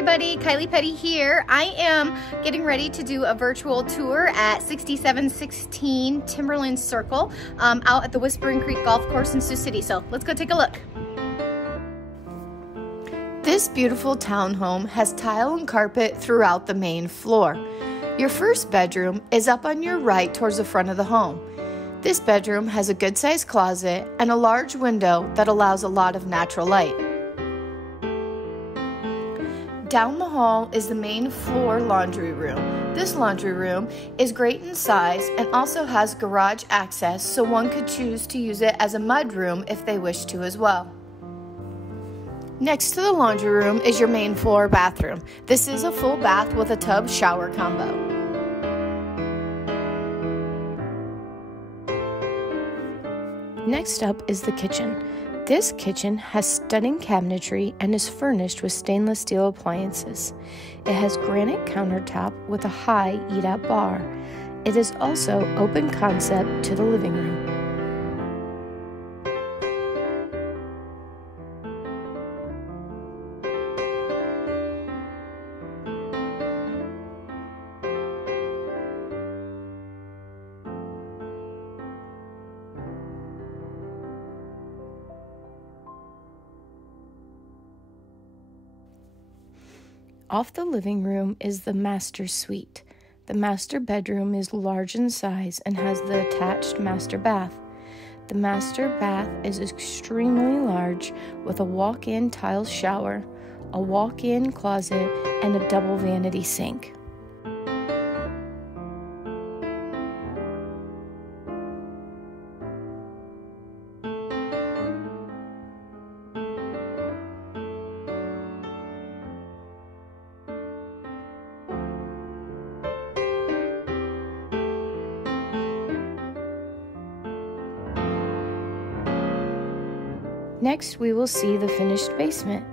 everybody, Kylie Petty here. I am getting ready to do a virtual tour at 6716 Timberline Circle out at the Whispering Creek Golf Course in Sioux City. So let's go take a look. This beautiful townhome has tile and carpet throughout the main floor. Your first bedroom is up on your right towards the front of the home. This bedroom has a good-sized closet and a large window that allows a lot of natural light. Down the hall is the main floor laundry room. This laundry room is great in size and also has garage access, so one could choose to use it as a mud room if they wish to as well. Next to the laundry room is your main floor bathroom. This is a full bath with a tub shower combo. Next up is the kitchen. This kitchen has stunning cabinetry and is furnished with stainless steel appliances. It has granite countertop with a high eat-out bar. It is also open concept to the living room. Off the living room is the master suite. The master bedroom is large in size and has the attached master bath. The master bath is extremely large with a walk-in tile shower, a walk-in closet, and a double vanity sink. Next, we will see the finished basement.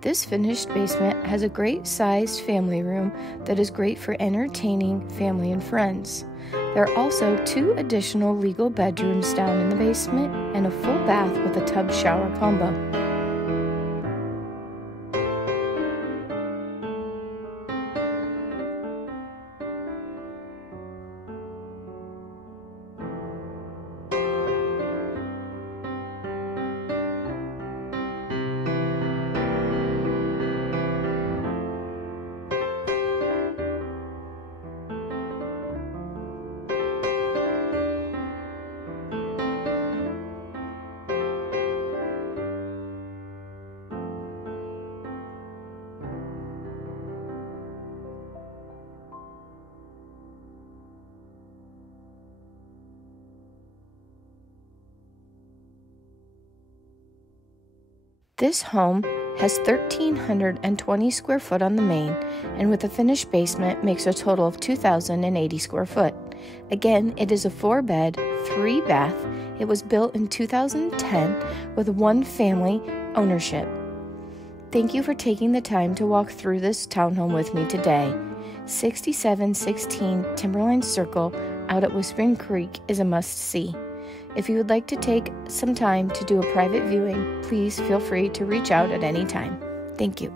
This finished basement has a great sized family room that is great for entertaining family and friends. There are also 2 additional legal bedrooms down in the basement and a full bath with a tub shower combo. This home has 1,320 square foot on the main, and with a finished basement makes a total of 2,080 square foot. Again, it is a 4-bed, 3-bath. It was built in 2010 with 1 family ownership. Thank you for taking the time to walk through this townhome with me today. 6716 Timberline Circle out at Whispering Creek is a must-see. If you would like to take some time to do a private viewing, please feel free to reach out at any time. Thank you.